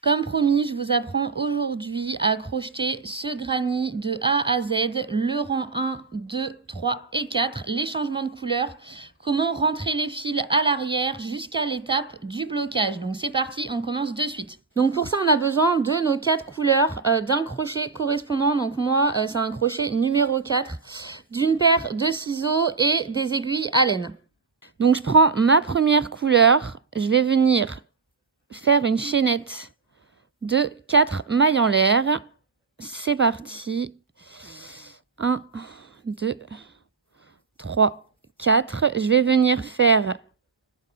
Comme promis, je vous apprends aujourd'hui à crocheter ce granny de A à Z, le rang 1, 2, 3 et 4, les changements de couleur, comment rentrer les fils à l'arrière jusqu'à l'étape du blocage. Donc c'est parti, on commence de suite. Donc pour ça, on a besoin de nos 4 couleurs, d'un crochet correspondant. Donc moi, c'est un crochet numéro 4, d'une paire de ciseaux et des aiguilles à laine. Donc je prends ma première couleur, je vais venir faire une chaînette de 4 mailles en l'air. C'est parti. 1, 2, 3, 4. Je vais venir faire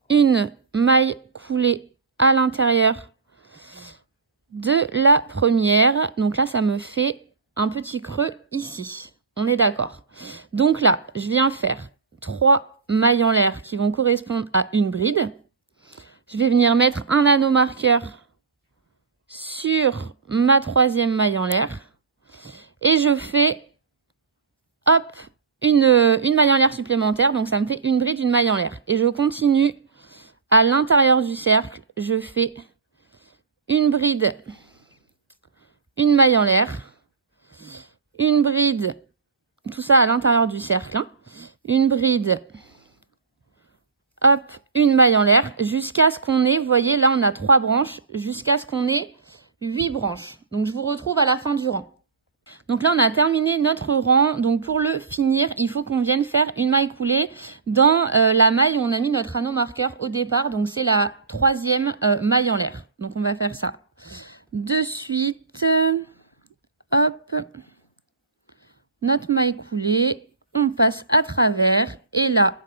une maille coulée à l'intérieur de la première. Donc là, ça me fait un petit creux ici. On est d'accord. Donc là, je viens faire 3 mailles en l'air qui vont correspondre à une bride. Je vais venir mettre un anneau marqueur sur ma troisième maille en l'air et je fais hop une maille en l'air supplémentaire, donc ça me fait une bride, une maille en l'air, et je continue à l'intérieur du cercle. Je fais une bride, une maille en l'air, une bride, tout ça à l'intérieur du cercle, hein, une bride, hop, une maille en l'air, jusqu'à ce qu'on ait, vous voyez là on a 3 branches, jusqu'à ce qu'on ait 8 branches. Donc je vous retrouve à la fin du rang. Donc là on a terminé notre rang. Donc pour le finir, il faut qu'on vienne faire une maille coulée dans la maille où on a mis notre anneau marqueur au départ. Donc c'est la troisième maille en l'air. Donc on va faire ça de suite. Hop, notre maille coulée, on passe à travers. Et là,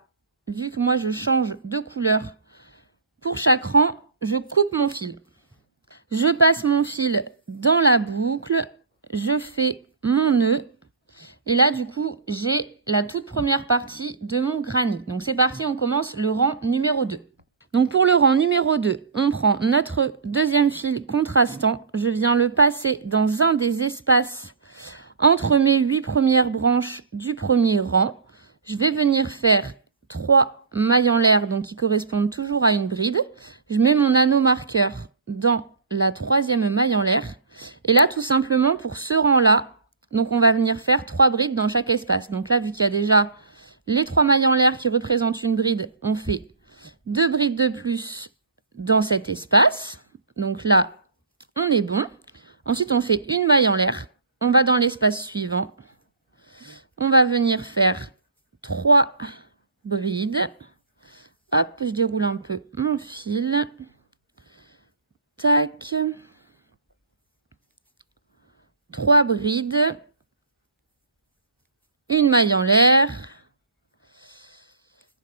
vu que moi je change de couleur pour chaque rang, je coupe mon fil. Je passe mon fil dans la boucle, je fais mon nœud et là du coup j'ai la toute première partie de mon granny. Donc c'est parti, on commence le rang numéro 2. Donc pour le rang numéro 2, on prend notre deuxième fil contrastant, je viens le passer dans un des espaces entre mes 8 premières branches du premier rang. Je vais venir faire 3 mailles en l'air, donc qui correspondent toujours à une bride. Je mets mon anneau marqueur dans la troisième maille en l'air. Et là, tout simplement, pour ce rang-là, donc on va venir faire 3 brides dans chaque espace. Donc là, vu qu'il y a déjà les 3 mailles en l'air qui représentent une bride, on fait 2 brides de plus dans cet espace. Donc là, on est bon. Ensuite, on fait une maille en l'air. On va dans l'espace suivant. On va venir faire 3 brides. Hop, je déroule un peu mon fil. Tac. 3 brides. Une maille en l'air.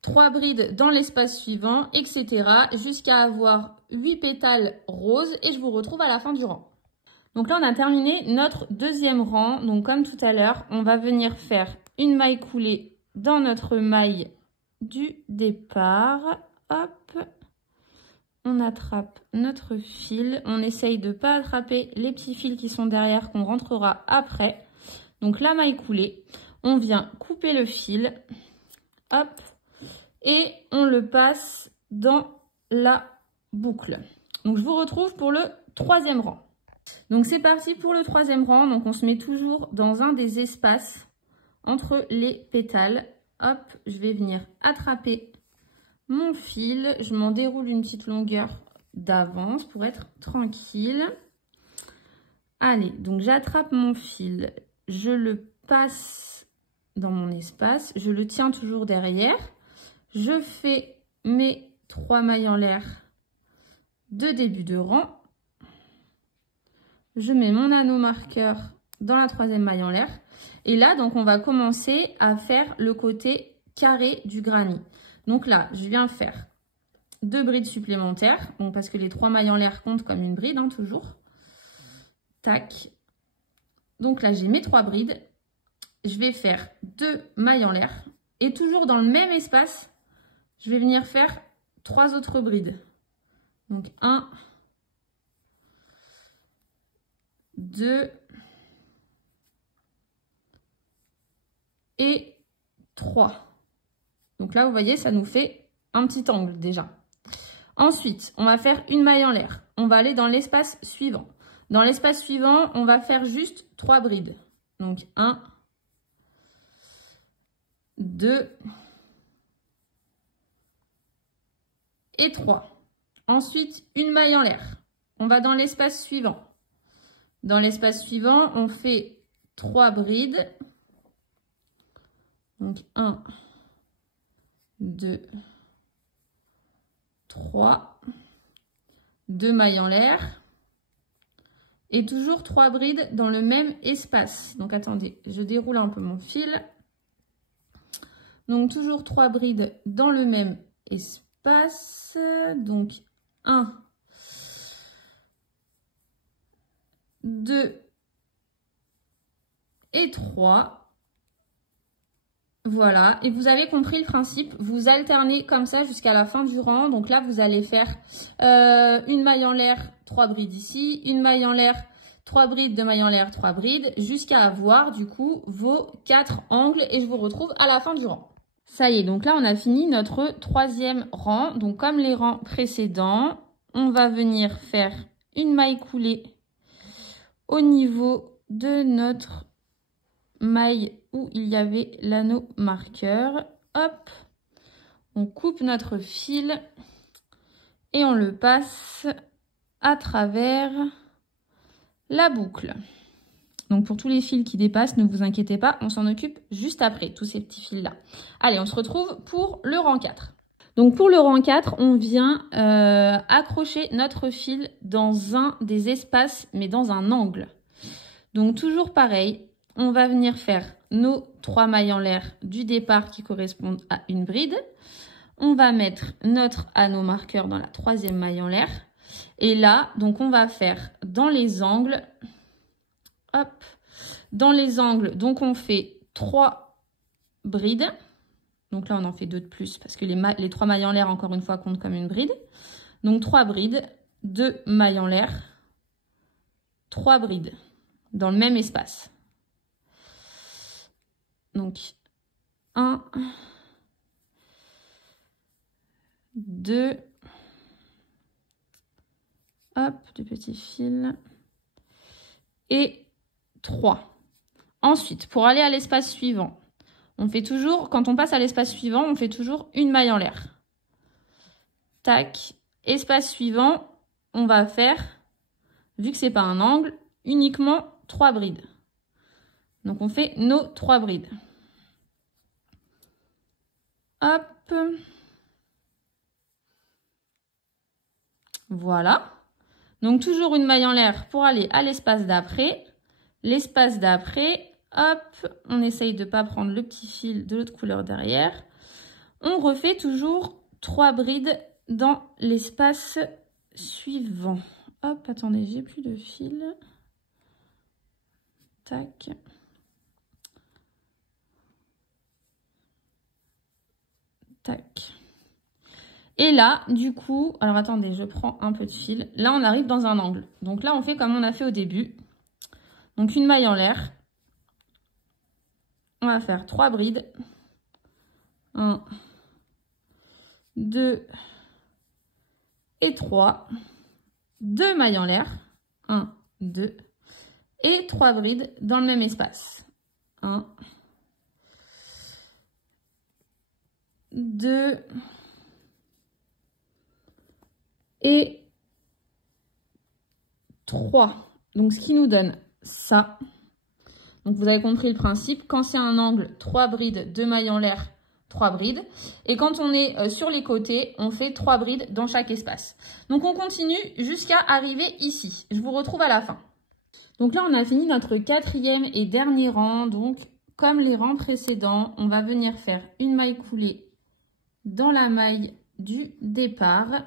3 brides dans l'espace suivant, etc. jusqu'à avoir 8 pétales roses et je vous retrouve à la fin du rang. Donc là, on a terminé notre deuxième rang. Donc comme tout à l'heure, on va venir faire une maille coulée dans notre maille du départ. Hop, on attrape notre fil. On essaye de ne pas attraper les petits fils qui sont derrière qu'on rentrera après. Donc la maille coulée, on vient couper le fil. Hop, et on le passe dans la boucle. Donc je vous retrouve pour le troisième rang. Donc c'est parti pour le troisième rang. Donc on se met toujours dans un des espaces entre les pétales. Hop, je vais venir attraper mon fil. Je m'en déroule une petite longueur d'avance pour être tranquille. Allez, donc j'attrape mon fil. Je le passe dans mon espace. Je le tiens toujours derrière. Je fais mes 3 mailles en l'air de début de rang. Je mets mon anneau marqueur dans la troisième maille en l'air. Et là, donc, on va commencer à faire le côté carré du granny. Donc là, je viens faire 2 brides supplémentaires. Bon, parce que les 3 mailles en l'air comptent comme une bride, hein, toujours. Tac. Donc là, j'ai mes 3 brides. Je vais faire 2 mailles en l'air. Et toujours dans le même espace, je vais venir faire 3 autres brides. Donc 1, 2 et 3. Donc là, vous voyez, ça nous fait un petit angle déjà. Ensuite, on va faire une maille en l'air. On va aller dans l'espace suivant. Dans l'espace suivant, on va faire juste 3 brides. Donc 1, 2 et 3. Ensuite, une maille en l'air. On va dans l'espace suivant. Dans l'espace suivant, on fait 3 brides. Donc 1, 2, 3. 2 mailles en l'air. Et toujours 3 brides dans le même espace. Donc attendez, je déroule un peu mon fil. Donc toujours 3 brides dans le même espace. Donc 1, 2 et 3. Voilà, et vous avez compris le principe, vous alternez comme ça jusqu'à la fin du rang. Donc là, vous allez faire une maille en l'air, 3 brides ici, une maille en l'air, 3 brides, 2 mailles en l'air, 3 brides, jusqu'à avoir du coup vos 4 angles et je vous retrouve à la fin du rang. Ça y est, donc là, on a fini notre 3e rang. Donc comme les rangs précédents, on va venir faire une maille coulée au niveau de notre maille où il y avait l'anneau marqueur. Hop, on coupe notre fil et on le passe à travers la boucle. Donc pour tous les fils qui dépassent, ne vous inquiétez pas, on s'en occupe juste après, tous ces petits fils-là. Allez, on se retrouve pour le rang 4. Donc pour le rang 4, on vient accrocher notre fil dans un des espaces, mais dans un angle. Donc toujours pareil, on va venir faire nos 3 mailles en l'air du départ qui correspondent à une bride. On va mettre notre anneau marqueur dans la 3e maille en l'air. Et là, donc on va faire dans les angles, hop, dans les angles, donc on fait 3 brides. Donc là, on en fait 2 de plus parce que les 3 mailles en l'air, encore une fois, comptent comme une bride. Donc 3 brides, 2 mailles en l'air, 3 brides dans le même espace. Donc 1, 2, hop, 2 petits fils, et 3. Ensuite, pour aller à l'espace suivant, on fait toujours, quand on passe à l'espace suivant, on fait toujours une maille en l'air. Tac, espace suivant, on va faire, vu que c'est pas un angle, uniquement 3 brides. Donc on fait nos 3 brides. Hop. Voilà. Donc toujours une maille en l'air pour aller à l'espace d'après. L'espace d'après, hop, on essaye de ne pas prendre le petit fil de l'autre couleur derrière. On refait toujours 3 brides dans l'espace suivant. Hop, attendez, j'ai plus de fil. Tac. Tac. Et là, du coup, alors attendez, je prends un peu de fil. Là, on arrive dans un angle. Donc là, on fait comme on a fait au début. Donc une maille en l'air. On va faire 3 brides. 1, 2 et 3. 2 mailles en l'air. 1, 2 et 3 brides dans le même espace. 1, 2 et 3. Donc, ce qui nous donne ça. Donc, vous avez compris le principe. Quand c'est un angle, 3 brides, 2 mailles en l'air, 3 brides. Et quand on est sur les côtés, on fait 3 brides dans chaque espace. Donc, on continue jusqu'à arriver ici. Je vous retrouve à la fin. Donc là, on a fini notre 4e et dernier rang. Donc, comme les rangs précédents, on va venir faire une maille coulée dans la maille du départ.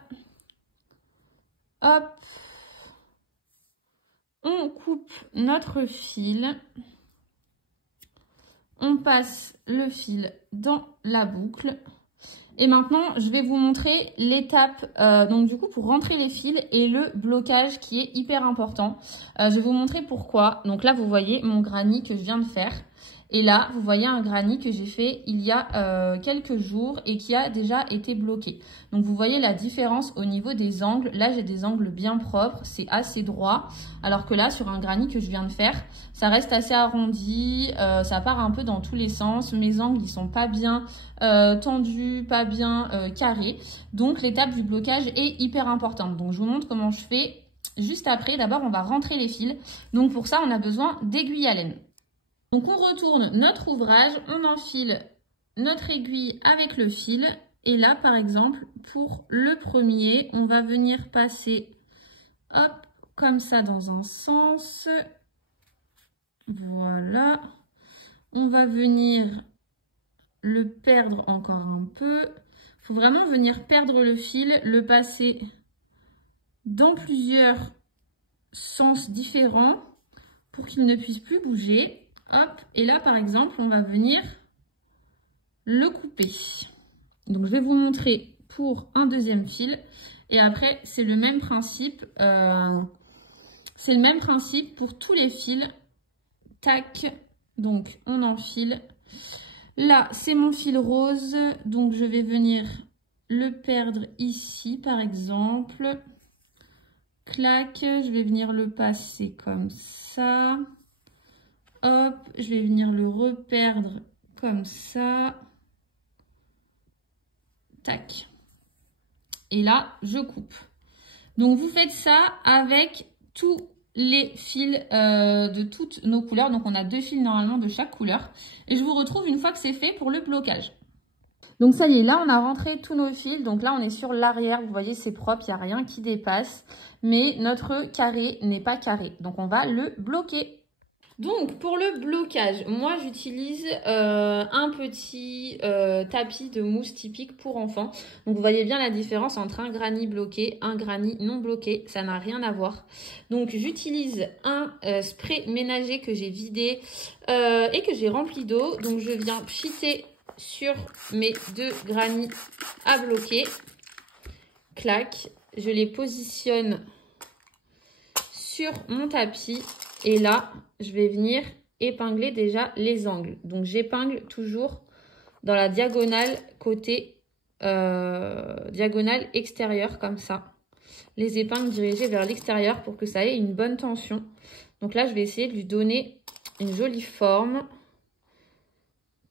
Hop. On coupe notre fil. On passe le fil dans la boucle. Et maintenant, je vais vous montrer l'étape, donc du coup, pour rentrer les fils et le blocage qui est hyper important. Je vais vous montrer pourquoi. Donc là, vous voyez mon granny que je viens de faire. Et là, vous voyez un granny que j'ai fait il y a quelques jours et qui a déjà été bloqué. Donc, vous voyez la différence au niveau des angles. Là, j'ai des angles bien propres, c'est assez droit. Alors que là, sur un granny que je viens de faire, ça reste assez arrondi, ça part un peu dans tous les sens. Mes angles, ils sont pas bien tendus, pas bien carrés. Donc, l'étape du blocage est hyper importante. Donc, je vous montre comment je fais juste après. D'abord, on va rentrer les fils. Donc, pour ça, on a besoin d'aiguilles à laine. Donc, on retourne notre ouvrage, on enfile notre aiguille avec le fil. Et là, par exemple, pour le premier, on va venir passer, hop, comme ça dans un sens. Voilà. On va venir le perdre encore un peu. Il faut vraiment venir perdre le fil, le passer dans plusieurs sens différents pour qu'il ne puisse plus bouger. Hop, et là par exemple, on va venir le couper. Donc je vais vous montrer pour un deuxième fil. Et après, c'est le même principe. C'est le même principe pour tous les fils. Tac, donc on enfile. Là, c'est mon fil rose. Donc je vais venir le perdre ici par exemple. Clac, je vais venir le passer comme ça. Hop, je vais venir le reperdre comme ça. Tac. Et là, je coupe. Donc, vous faites ça avec tous les fils de toutes nos couleurs. Donc, on a 2 fils normalement de chaque couleur. Et je vous retrouve une fois que c'est fait pour le blocage. Donc, ça y est, là, on a rentré tous nos fils. Donc là, on est sur l'arrière. Vous voyez, c'est propre, il n'y a rien qui dépasse. Mais notre carré n'est pas carré. Donc, on va le bloquer. Donc, pour le blocage, moi, j'utilise un petit tapis de mousse typique pour enfants. Donc, vous voyez bien la différence entre un granny bloqué, un granny non bloqué. Ça n'a rien à voir. Donc, j'utilise un spray ménager que j'ai vidé et que j'ai rempli d'eau. Donc, je viens pchiter sur mes 2 granny à bloquer. Clac. Je les positionne sur mon tapis. Et là, je vais venir épingler déjà les angles. Donc, j'épingle toujours dans la diagonale côté diagonale extérieure comme ça. Les épingles dirigées vers l'extérieur pour que ça ait une bonne tension. Donc là, je vais essayer de lui donner une jolie forme.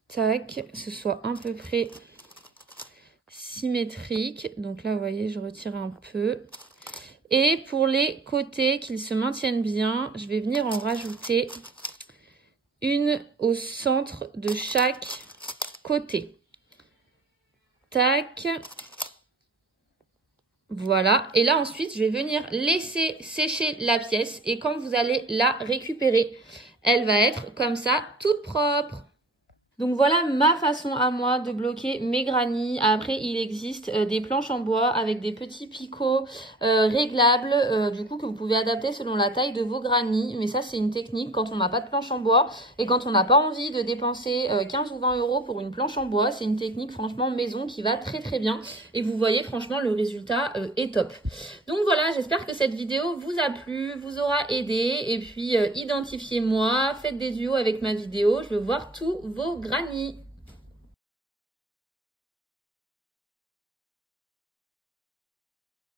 Tac, que ce soit à peu près symétrique. Donc là, vous voyez, je retire un peu. Et pour les côtés, qu'ils se maintiennent bien, je vais venir en rajouter une au centre de chaque côté. Tac. Voilà. Et là, ensuite, je vais venir laisser sécher la pièce. Et quand vous allez la récupérer, elle va être comme ça, toute propre. Donc voilà ma façon à moi de bloquer mes granny. Après, il existe des planches en bois avec des petits picots réglables, du coup que vous pouvez adapter selon la taille de vos granny. Mais ça, c'est une technique quand on n'a pas de planche en bois et quand on n'a pas envie de dépenser 15 ou 20 € pour une planche en bois. C'est une technique franchement maison qui va très très bien. Et vous voyez franchement le résultat est top. Donc voilà, j'espère que cette vidéo vous a plu, vous aura aidé. Et puis identifiez-moi, faites des duos avec ma vidéo. Je veux voir tous vos granny.